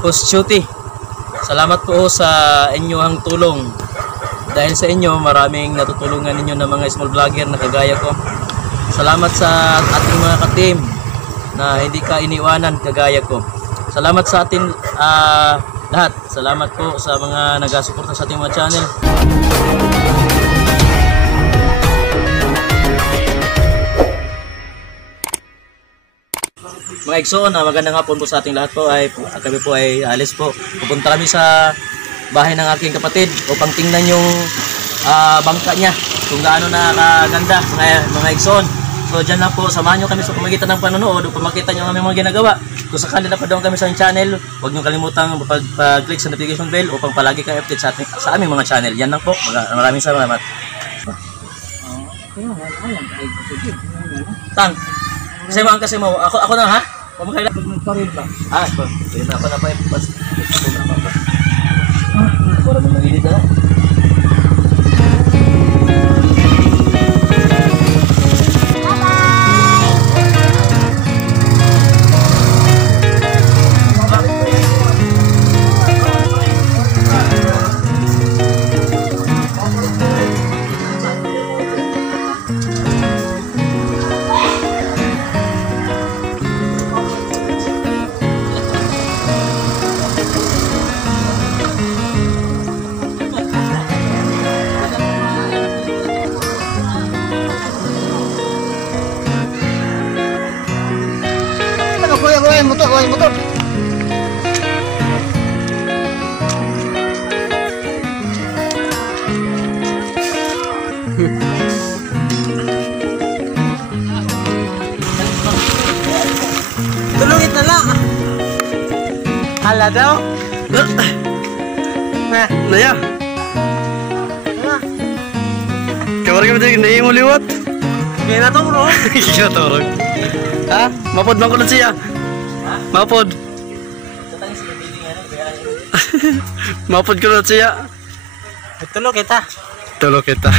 Host Chuty. Salamat po sa inyong tulong. Dahil sa inyo, maraming natutulungan ninyo ng mga small vlogger na kagaya ko. Salamat sa ating mga ka-team na hindi ka iniwanan kagaya ko. Salamat sa atin lahat. Salamat po sa mga nagasuporta sa ating mga channel. Mga igsoon, magandang hapon po sa ating lahat po. Kami po ay alis po. Pupunta kami sa bahay ng aking kapatid upang tingnan yung bangka niya kung gaano nakaganda mga igsoon. So dyan lang po, samahan nyo kami sa pamagitan ng panonood upang makita nyo ang aming mga ginagawa. Kung sakali na pa doon kami sa channel, huwag nyo kalimutang pag-click sa notification bell upang palagi kang update sa aming mga channel. Yan lang po. Maraming salamat. Tang, kasi mo, ako na ha? Pamakailan? Ako na pa yung pas. Ako na mga init na. Motor. Tulungin na lang. Hala daw. Naya. Kamar ka ba tayo na mo liwat? Kaya na to bro. Kaya na to. Ha? Mapod man ko na siya. Mapod. Mapod ko na siya. Tulog kita. Tulog kita.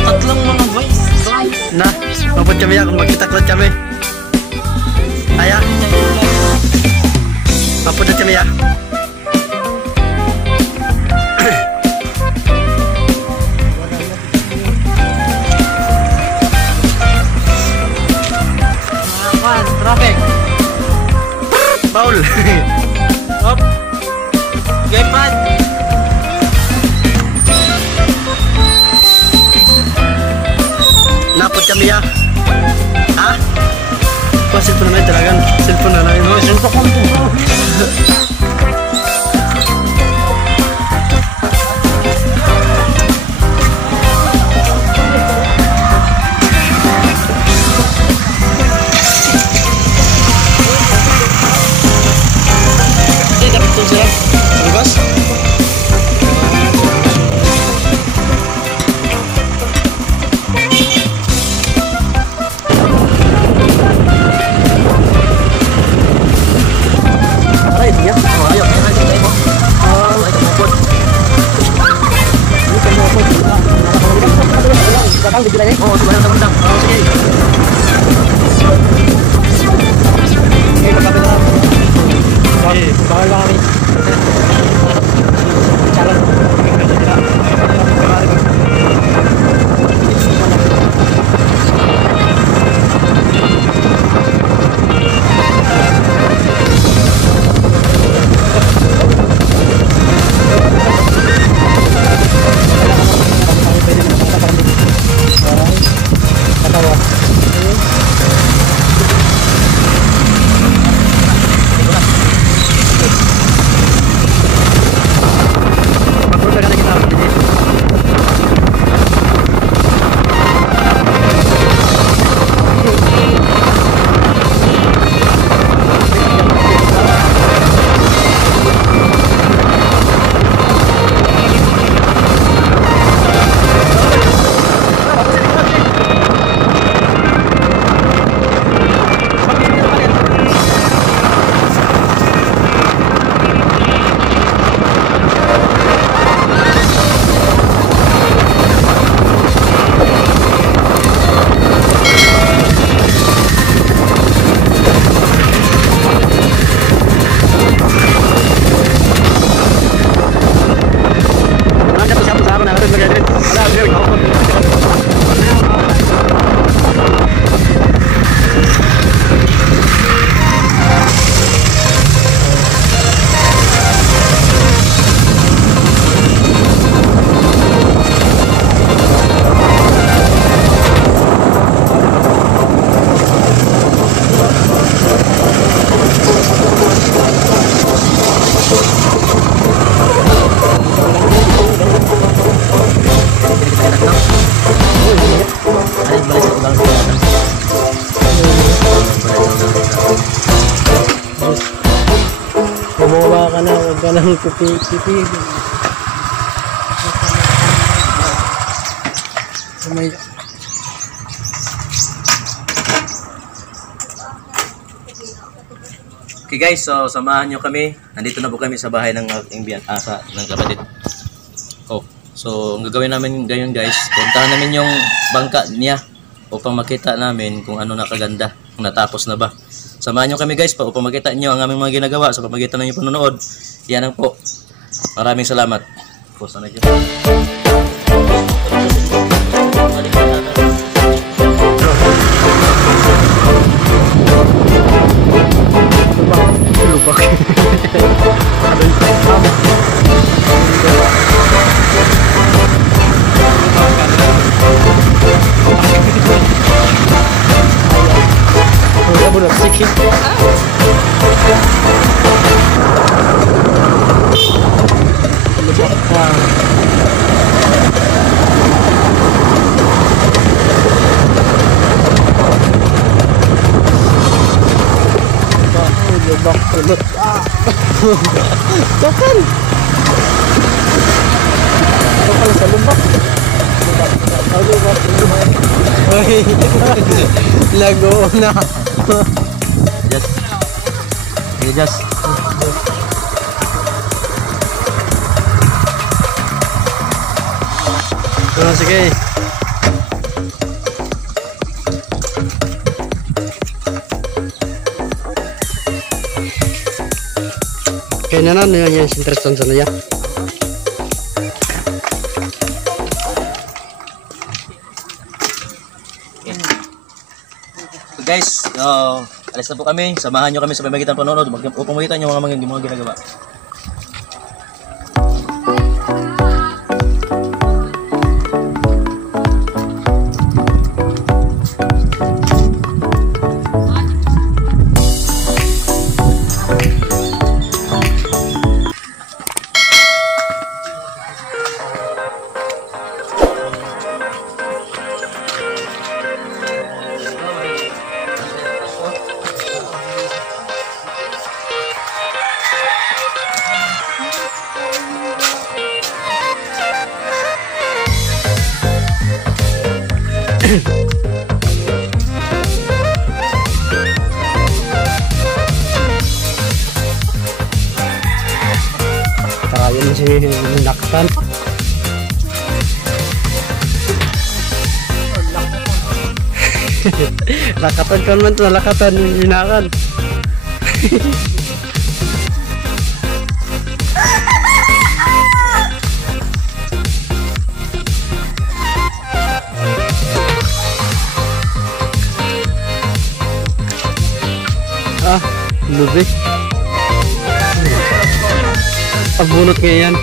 Tatlong mga boys. Na, mapod kami ya kung magkita-klat kami. Aya. Mapod na kami ya. Traffic. Paul. Hop. Gamepad. Napod kami ya. Ha? Kung cellphone na talagang. Cellphone na lang. Cellphone ko. Yes. Gumawa ka na, huwag ka nang pipi. May... Okay guys, so samahan nyo kami. Nandito na po kami sa bahay ng aking ng kapatid. Oh, so ang gagawin namin ngayon guys, puntahan namin yung bangka niya upang makita namin kung ano nakaganda, kung natapos na ba. Samahan nyo kami guys upang makita nyo ang aming mga ginagawa sa pamamagitan ng inyong panonood. Yan ang po. Maraming salamat. Po, sana dyan. Lubak. Udah budak sikit. Lubak ulit. Tokan. Tokan sa lubak. Oy. Lago na. Just. Okay, just. Sige. Kayaknya na yang interesan sana ya. So guys, alis na po kami. Samahan nyo kami sa pamamagitan ng panonood upang makita nyo mga ginagawa. Kaya si Naktan. Lakatan kan man to, lakatan inakan. Ah, lubi. Pagbunot ngayon.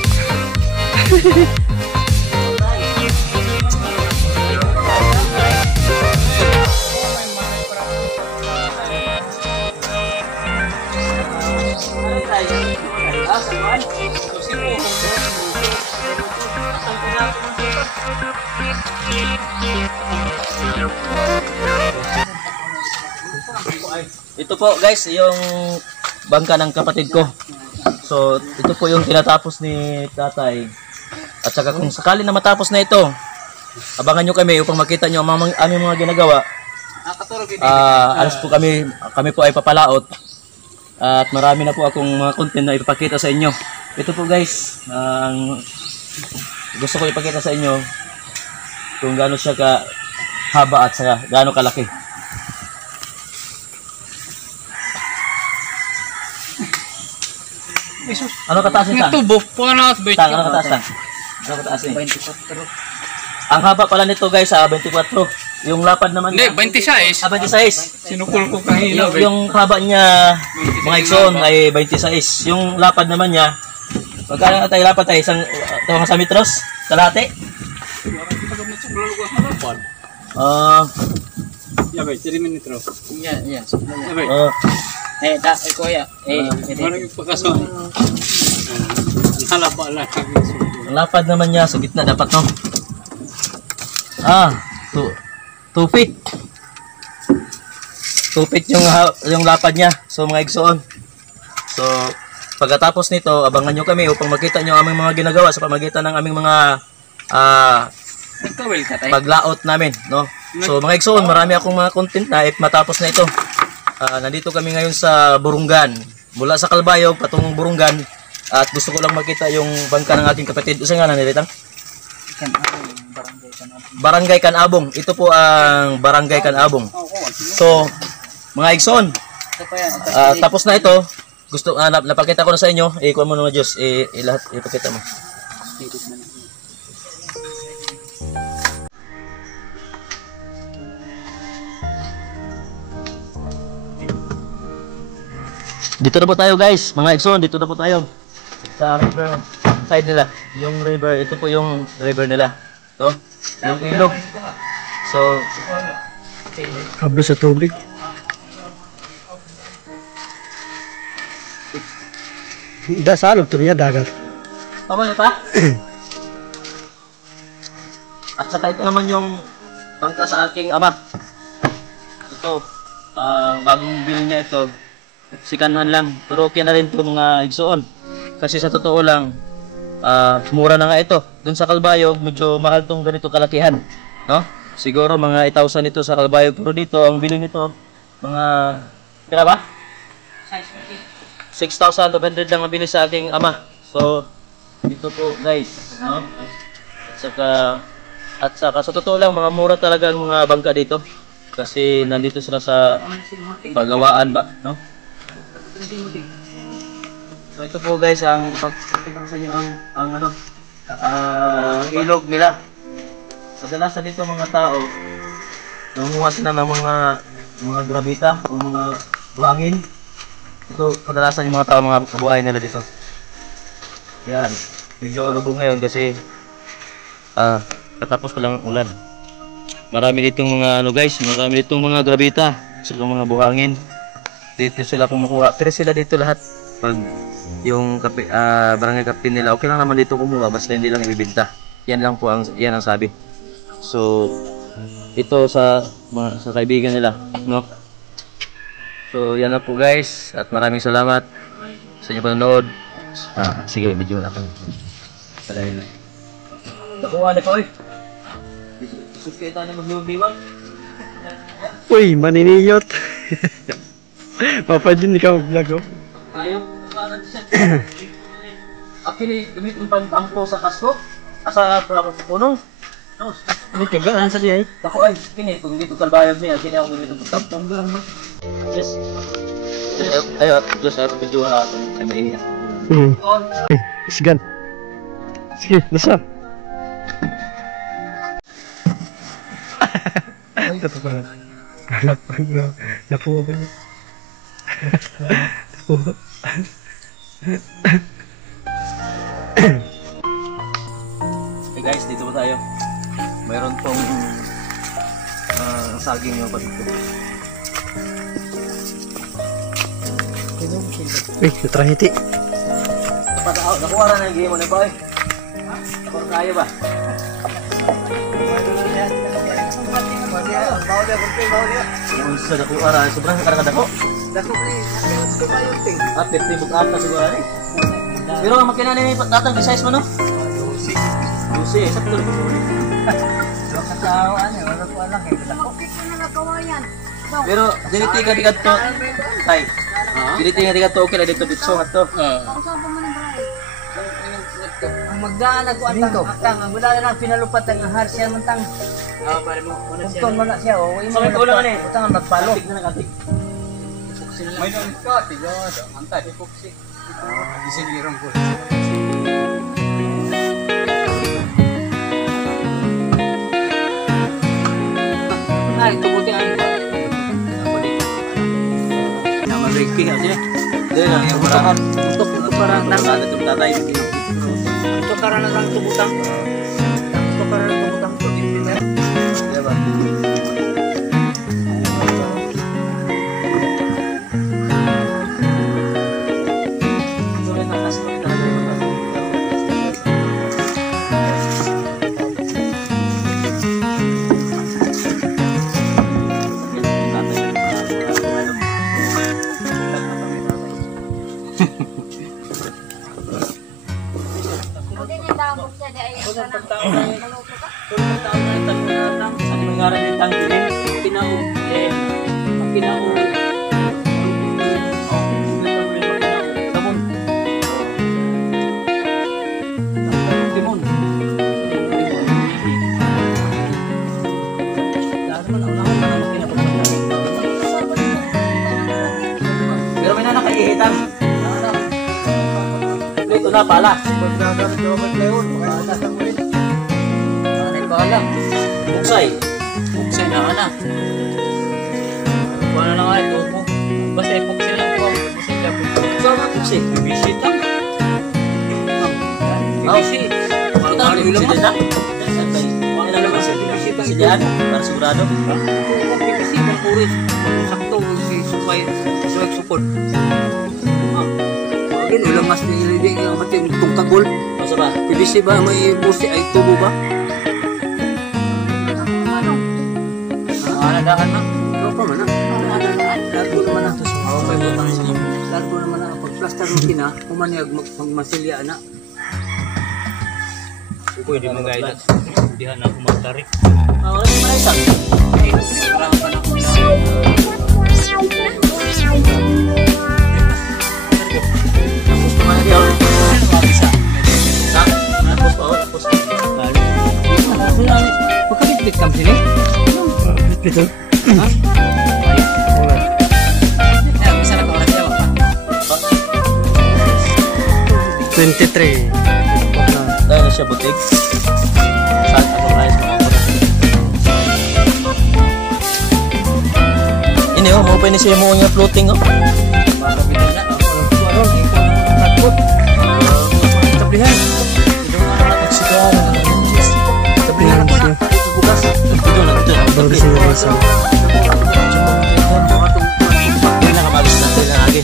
Ito po guys, yung bangka ng kapatid ko. So, ito po yung tinatapos ni tatay. At saka kung sakali na matapos na ito, abangan nyo kami upang makita nyo ang aming mga ginagawa. Alas po kami po ay papalaot. At marami na po akong mga content na ipapakita sa inyo. Ito po guys, ang gusto ko ipakita sa inyo kung gaano siya kahaba at saka gaano kalaki. Ano kataas nito? Tubo, pangalas ba ito? Ano kataas na? Ano kataas niya? 24. Ang haba pala nito guys, 24. Yung lapad naman Hindi, 26. 26. Sinukul ko kanina. Yung haba niya, mga ikson, ay 26. Yung lapad naman niya, pagka tayo lapad tayo, isang sa metros, kalahati. Ya, bay, 3 minutes. Ya. Kuya. Parang ipakaso. Ang halaba lang. Ang lapad naman niya, sa gitna dapat, no? 2 feet. 2 feet yung lapad niya. So mga igsoon. So, pagkatapos nito, abangan nyo kami upang makita nyo aming mga ginagawa sa pamagitan ng aming mga paglaot namin, no? So, mga igsoon, marami akong mga content na matapos na ito. Nandito kami ngayon sa Burungan. Mula sa Kalbayog patungong Burungan at gusto ko lang makita yung bangka ng aking kapatid. Usa nga na nilitang? Barangay Canabong. Ito po ang Barangay Canabong. So, mga igsoon, tapos na ito. Gusto napakita ko na sa inyo. Ikuha mo na Diyos. Lahat ipakita mo. Dito na po tayo guys, mga igsoon, dito na po tayo sa river side nila. Yung river, ito po yung river nila. Ito, yung ilog. So, Kablo sa tubig. Salog to niya dagat. tama niyo pa? At saka ito naman yung bangka sa aking ama. Ito, bagong bill niya ito. Sikanhan lang, pero okay na rin ito mga igsoon. Kasi sa totoo lang, mura na nga ito. Doon sa Kalbayog, medyo mahal tong ganito kalakihan. No? Siguro mga 8,000 ito sa Kalbayog. Pero dito, ang bilhin nito, mga, kaya ba? 6,200 lang ang bili sa aking ama. So, dito po guys. No? At saka sa totoo lang, mga mura talaga ang mga bangka dito. Kasi nandito sila sa pagawaan ba, no? So ito po guys ang pagpapakita sa inyo ang ilog nila. Kadalasan dito mga tao nangunguha sila ng mga grabita o mga buhangin. Ito kadalasan yung mga tao mga kabuhay nila dito. Yan. Medyo lubog ngayon kasi katapos pa lang ang ulan. Marami ditong mga guys, marami ditong mga grabita, sila mga buhangin. Dito sila kumukuha. Pero sila dito lahat. Pag yung barangay captain nila, okay lang naman dito kumuha, basta hindi lang ibibenta. Yan lang po ang sabi. So, ito sa kaibigan nila, no? So, yan na po guys. At maraming salamat sa inyong panonood. Sige, medyo na ako. Palahin na. Nakuha na ko eh. Suskita na mag-liwag. Uy, maniniyot. Papa din ikaw vlog oh. Ayaw, parang siya. Actually, gamit yung pangko sa kasko. Asa puno. Hindi ka gaan sa diay. Ako ay, kini, kung dito kalbayag niya, kini ako gamit yung pangko. Yes. Ayaw, just ako video na ako. Ay, mainit. Isgan. Sige, nasa. Ay, ito pa. Napuha ba niya? Hey guys, dito pa tayo. Mayroon pong saging yung patito. Uy, natrahiti. Nakuha na ng game mo na ba eh? Nakuha tayo ba? Yung isa nakuha na, sobrang karang-kadako. At 50 bukata siguro rin. Pero ang makina ni tatang size mo no? Lucy, sakto. Pero dinitingan dikat to. Tay. Dinitingan dikat to okay na dito dito at to. Ang magdaan ako atang ang wala na pinalupat ang harsya man tang. Pare mo. Bukton mo na siya o imo So, may kulang ano eh? Utang ang magpalo. Katik na nakatik. May doon ka, tiga, antay, epoxy. Isinirang ko. Ay, tubuti ang Nama Ricky kasi. Dito na yung marahan. untuk para nang Nasa ito tatay. untuk para nang tubutang. Untuk para nang tubutang to din. Diba? Ano yung ngaran yung tangkilin? Kinaog. Ang kinaog. Tamon. Timon. Lalo man ang unahan na naman kinapagpapalagay. Pero may nanakaihitang. Ito na pala. Bahala. Buksay. Buksay na ana. Wala na nga ito mo. Basta ipuksay lang po. Sama buksay. Bibisit lang. Oh. Bibisit. Ito ang bibisit na. Ilan naman si Dian? Para sigurado. Bibisit ang puris. Sakto si Suway. Suway support. Again, ulang mas nililidi ang batin itong kagol. Masa ba? Bibisit ba may pusi ay tubo ba? Dahan na. Ikaw pa man na. Lago naman na. Lago naman na. Pag-plaster mo kina, kumaniyag magmasilya na. Pwede mong gaya na. Dihan na kumagtarik. Wala naman na isang. Parang pa na. Tapos naman na yun. Isa. Tapos pa ako. Tapos pa. Pagkabit-bit kam sila. Ito. Ha? Ayan, isa na ka oras yawa. 23. Dahil na siya butig. Saan ako rice mga oras. Ini oh, mau pa ni siya mo nga floating oh. Para bitin na. Suarong, ikaw na takot. Tablihan. Tablihan ako na. Bukas. Ito na, ito na. Baru sih rasa. Hindi na kamagis na. Hindi na lagi.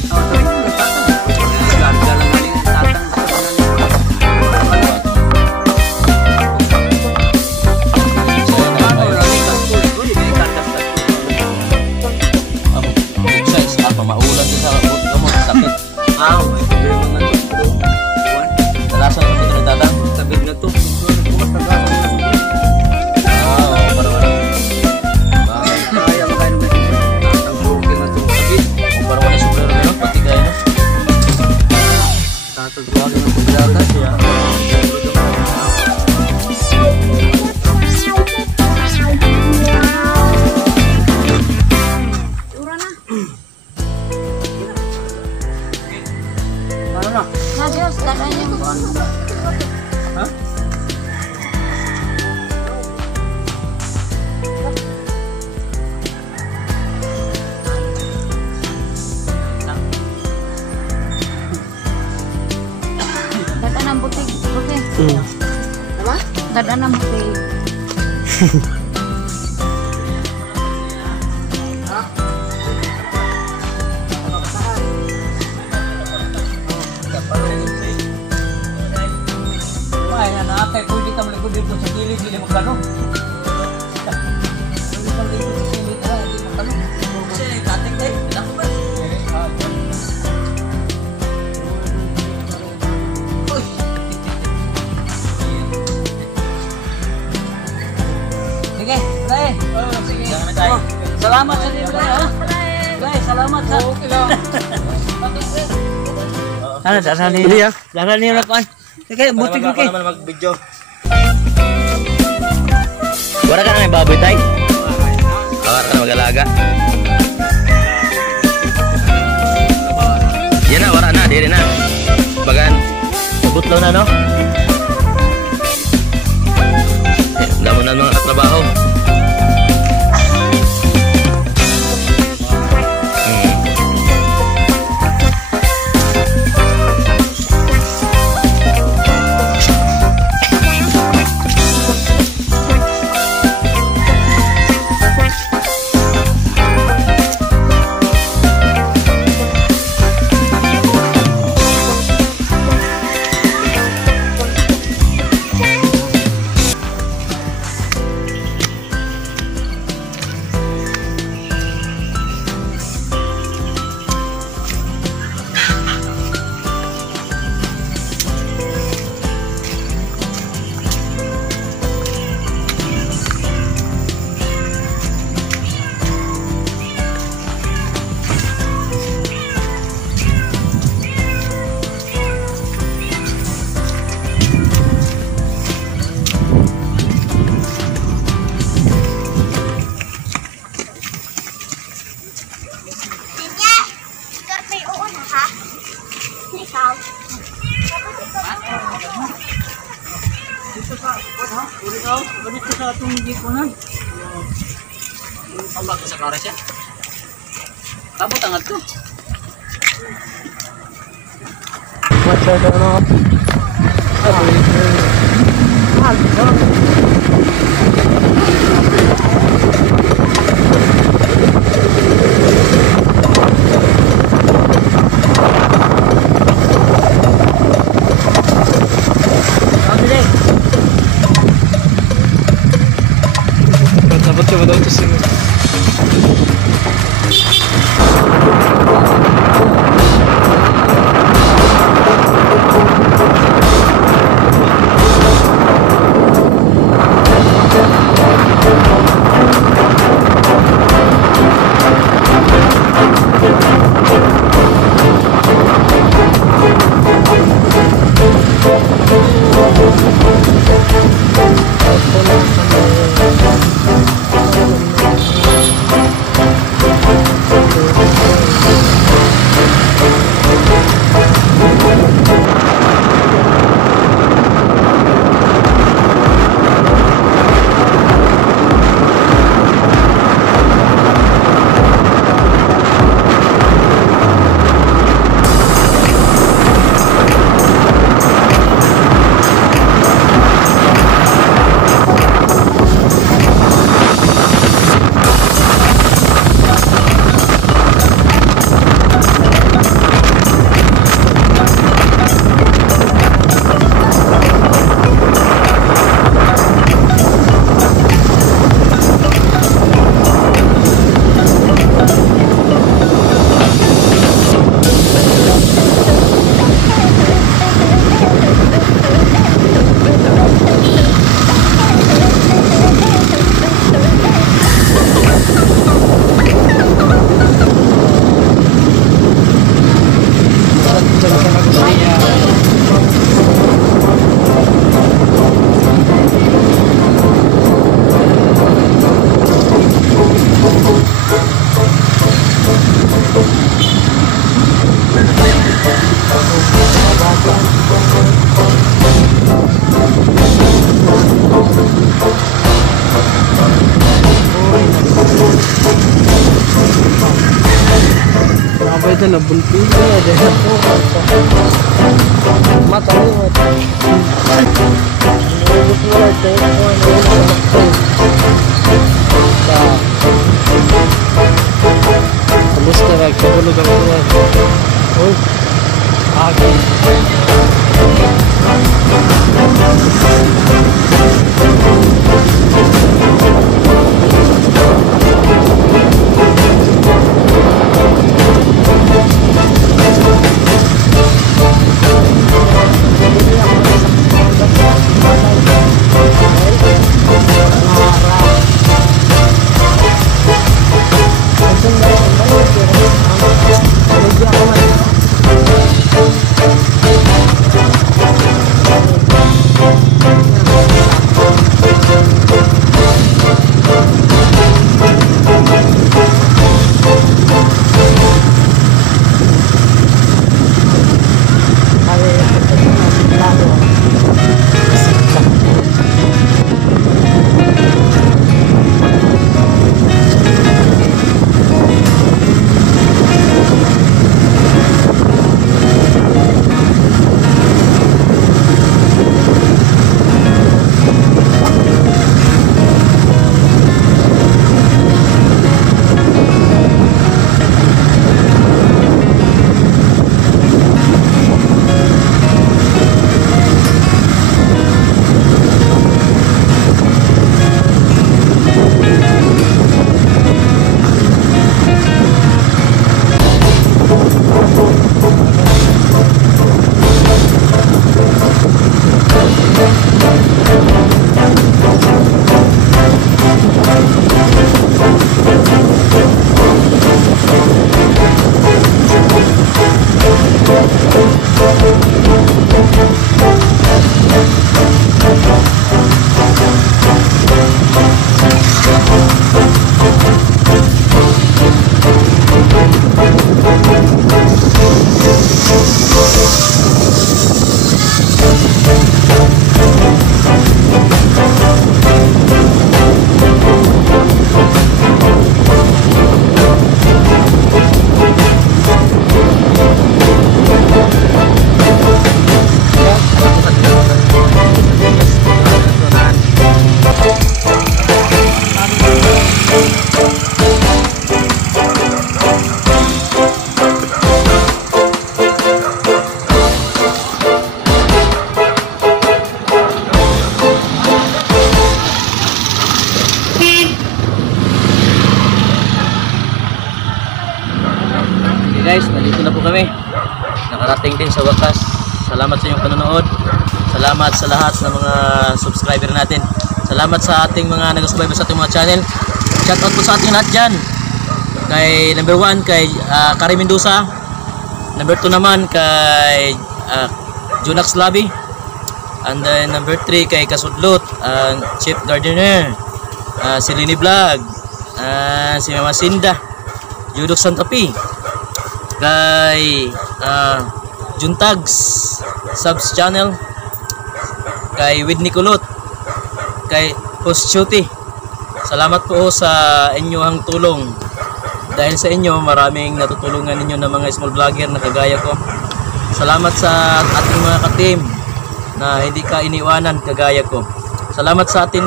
Maulan din sa gamot, sakit. Nalasan mo ito nagtatang? Sabid na to. Kaya makain mo ito. Ang broken na to. Sabid. Kung parang wala super ano, pati kayo no? Tatagpuan ng paglagas. Ano na? Adios, dadanya ko. Ha? Dadaan ang butig. Butig. Apa? Dadaan ang butig. Ay, nakakay, pwede ka maligod dito sa gilid, hindi magkano. Pwede ka maligod sa gilid, hindi magkano. Kasi kating tayo, ilang ko ba? Uy! Sige, Ray. Sige. Jangan na tayo. Salamat sa libre, ha? Ray, salamat sa... Okay lang. Ano, daran niyo. Ini ya. Daran niyo na kuan. Sige, butig Para butig. naman mag-video. Wala ka na may baboy tayo? Wala ka na mag-alaga? Yan na, wala na, diri na. Bagan, butlaw na no? Damo na mga katrabaho. Dito sa, ha? Dito sa atong gipunan. Ang bago sa kara siya. Kabot ang ato. Masyado ano. Dapat coba daw ito siguro. Abay ito na bunting na dahil po mata mo mata nilibot mo lang tayo po alis ka rin kabulog ang kuwan oh agay nakarating din sa wakas. Salamat sa inyong panonood. Salamat sa lahat ng mga subscriber natin. Salamat sa ating mga nag-subscribe sa ating mga channel. Shoutout po sa ating lahat dyan. Kay number 1 kay Kari Mendoza. Number 2 naman kay Junax Labi. And then number 3 kay Kasudlot, Chief Gardener, si Lini Vlog, si Mama Sinda, Judok Santapi, kay Juntags Subs Channel, kay Whitney Kulot, kay Host Chuti. Salamat po sa inyong tulong. Dahil sa inyo, maraming natutulungan ninyo ng mga small vlogger na kagaya ko. Salamat sa ating mga ka-team na hindi ka iniwanan kagaya ko. Salamat sa ating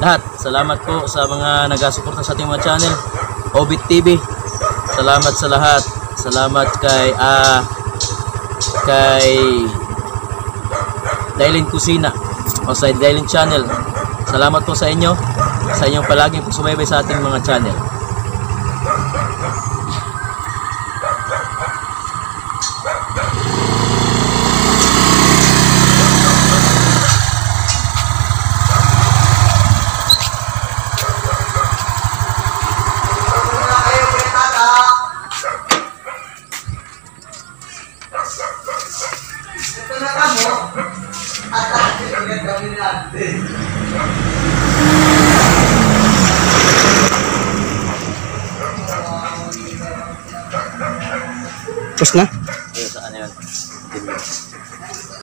lahat. Salamat po sa mga nagasuporta sa ating mga channel. Obit TV. Salamat sa lahat. Salamat kay Dailin Kusina o sa Dailin Channel. Salamat po sa inyo, sa inyong palaging pagsubaybay sa ating mga channel. Tapos na?